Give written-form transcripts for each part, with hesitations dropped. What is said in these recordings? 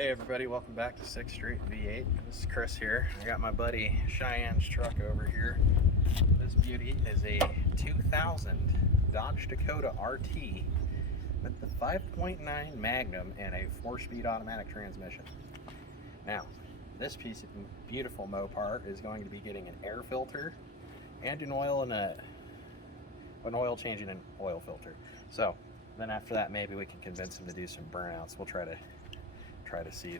Hey everybody, welcome back to 6th Street V8. This is Kris here. I got my buddy Cheyenne's truck over here. This beauty is a 2000 Dodge Dakota RT with the 5.9 Magnum and a 4-speed automatic transmission. Now, this piece of beautiful Mopar is going to be getting an air filter and an oil change and an oil filter. So then after that, maybe we can convince him to do some burnouts. We'll try to see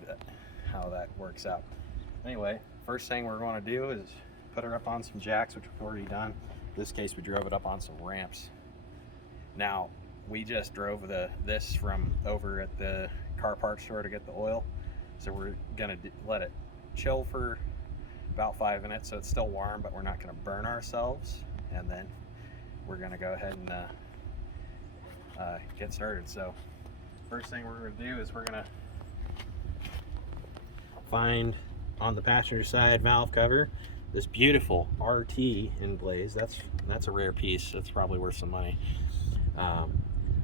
how that works out. Anyway, first thing we're going to do is put her up on some jacks, which we've already done. In this case, we drove it up on some ramps. Now, we just drove this from over at the car parts store to get the oil, so we're gonna let it chill for about 5 minutes, so it's still warm, but we're not gonna burn ourselves. And then we're gonna go ahead and get started. So first thing we're gonna do is we're gonna find on the passenger side valve cover this beautiful RT in blaze. That's a rare piece. That's probably worth some money.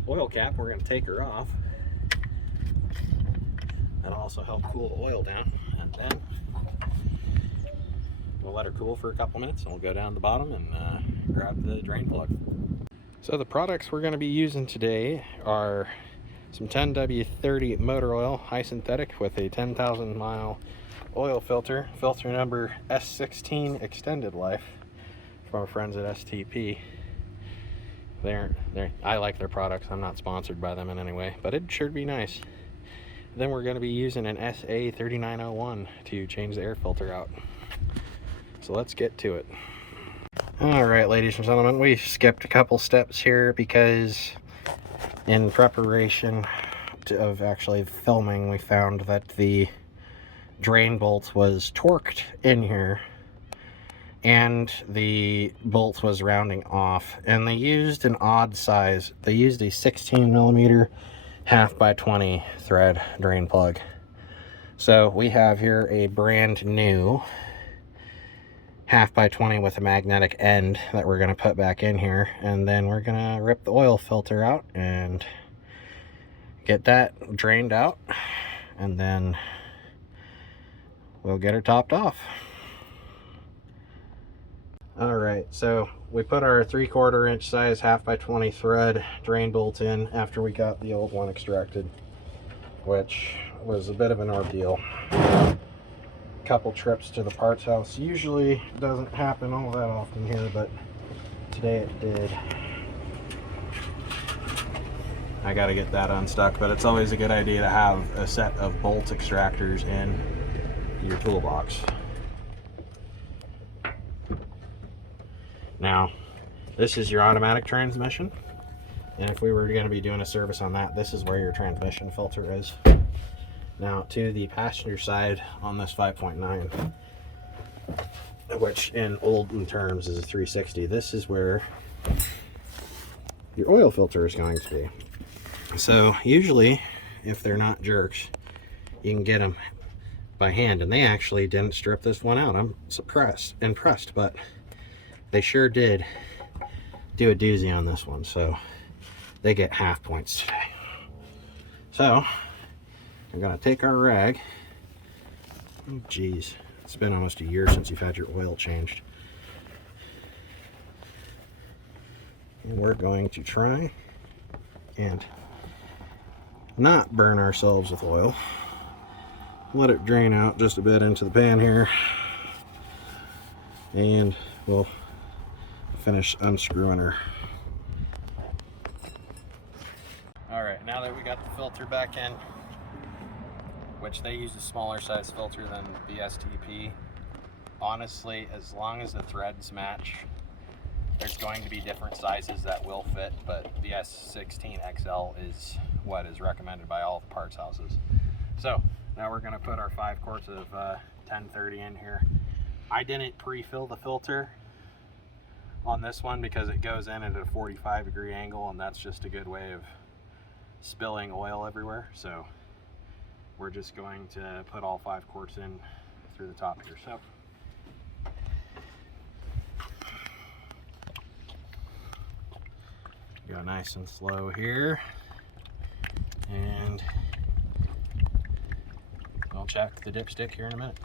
Oil cap, we're going to take her off. That'll also help cool the oil down, and then we'll let her cool for a couple minutes and we'll go down the bottom and grab the drain plug. So the products we're going to be using today are some 10W30 motor oil, high synthetic, with a 10,000 mile oil filter, filter number S16 extended life, from our friends at STP. I like their products. I'm not sponsored by them in any way, but it'd sure be nice. Then we're going to be using an SA3901 to change the air filter out. So let's get to it. Alright, ladies and gentlemen, we skipped a couple steps here because in preparation of actually filming, we found that the drain bolt was torqued in here and the bolt was rounding off, and they used an odd size. They used a 16mm 1/2x20 thread drain plug. So we have here a brand new 1/2x20 with a magnetic end that we're going to put back in here, and then we're going to rip the oil filter out and get that drained out, and then we'll get her topped off. Alright, so we put our 3/4 inch size 1/2x20 thread drain bolt in after we got the old one extracted, which was a bit of an ordeal. Couple trips to the parts house. Usually doesn't happen all that often here, but today it did. I gotta get that unstuck, but it's always a good idea to have a set of bolt extractors in your toolbox. Now, this is your automatic transmission, and if we were going to be doing a service on that, this is where your transmission filter is. Now, to the passenger side on this 5.9, which in olden terms is a 360, this is where your oil filter is going to be. So usually, if they're not jerks, you can get them by hand, and they actually didn't strip this one out. I'm impressed, but they sure did do a doozy on this one, so they get half points today. So I'm gonna take our rag. Oh geez, it's been almost a year since you've had your oil changed, and we're going to try and not burn ourselves with oil. Let it drain out just a bit into the pan here, and we'll finish unscrewing her. Alright, now that we got the filter back in, which they use a smaller size filter than the STP, honestly, as long as the threads match, there's going to be different sizes that will fit, but the S16 XL is what is recommended by all the parts houses. So now we're going to put our 5 quarts of 1030 in here. I didn't pre-fill the filter on this one because it goes in at a 45-degree angle, and that's just a good way of spilling oil everywhere. So we're just going to put all 5 quarts in through the top here. So go nice and slow here, and we'll check the dipstick here in a minute.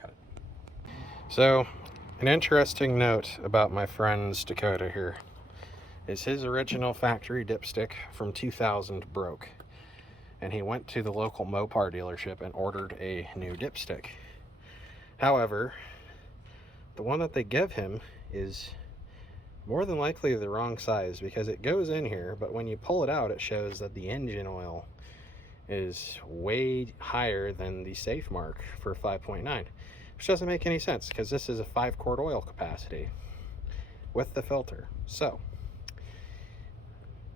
Got it. So, an interesting note about my friend's Dakota here is his original factory dipstick from 2000 broke. And he went to the local Mopar dealership and ordered a new dipstick. However, the one that they give him is more than likely the wrong size, because it goes in here, but when you pull it out, it shows that the engine oil is way higher than the safe mark for 5.9, which doesn't make any sense because this is a 5-quart oil capacity with the filter. So,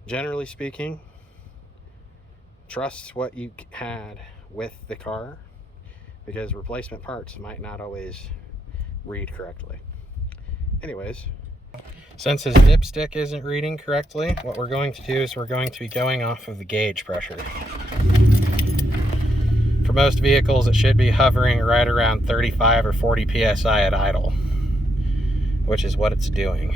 generally speaking, trust what you had with the car, because replacement parts might not always read correctly. Anyways, since his dipstick isn't reading correctly, what we're going to do is we're going to be going off of the gauge pressure. For most vehicles, it should be hovering right around 35 or 40 psi at idle, which is what it's doing.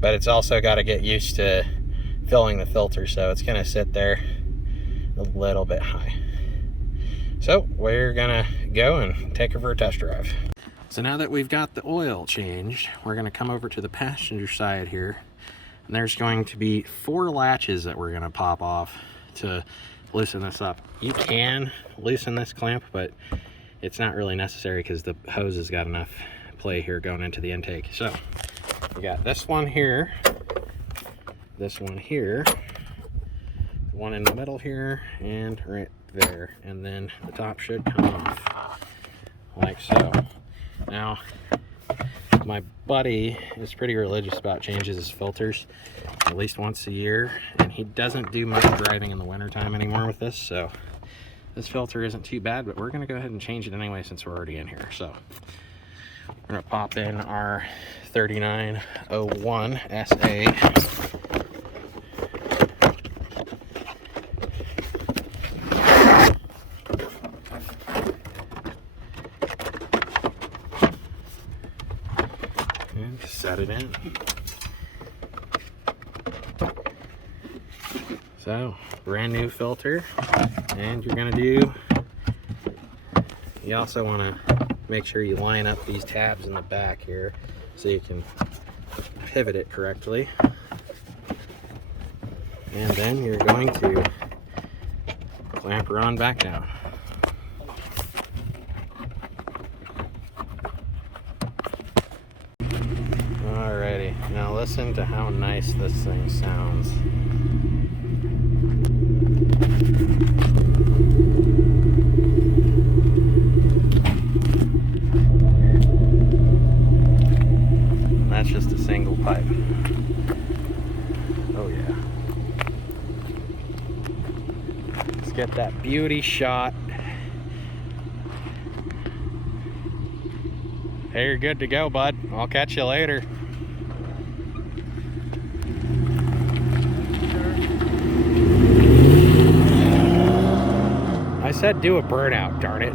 But it's also got to get used to filling the filter, so it's going to sit there a little bit high. So we're going to go and take her for a test drive. So now that we've got the oil changed, we're going to come over to the passenger side here, and there's going to be 4 latches that we're going to pop off to loosen this up. You can loosen this clamp, but it's not really necessary because the hose has got enough play here going into the intake. So we got this one here, this one here, the one in the middle here, and right there, and then the top should come off like so. Now, my buddy is pretty religious about changes his filters at least once a year, and he doesn't do much driving in the wintertime anymore with this, so this filter isn't too bad, but we're going to go ahead and change it anyway since we're already in here. So we're going to pop in our 3901 SA. And set it in. So, brand new filter, and you're going to do, you also want to make sure you line up these tabs in the back here so you can pivot it correctly. And then you're going to clamp her on back down. Alrighty, now listen to how nice this thing sounds. That's just a single pipe. Oh yeah. Let's get that beauty shot. Hey, you're good to go, bud. I'll catch you later. I said do a burnout, darn it.